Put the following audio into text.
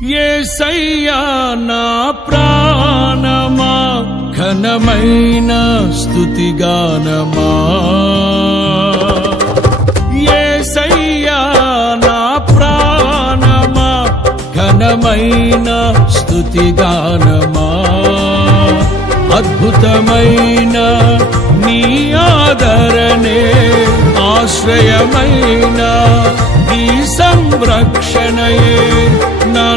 యేసయ్యా నా ప్రాణమా ఘనమైన స్తుతిగానమా, యేసయ్యా నా ప్రాణమా ఘనమైన స్తుతిగానమా, అద్భుతమైన నీ ఆదరణే ఆశ్రయమైన నీ సంరక్షణయే నా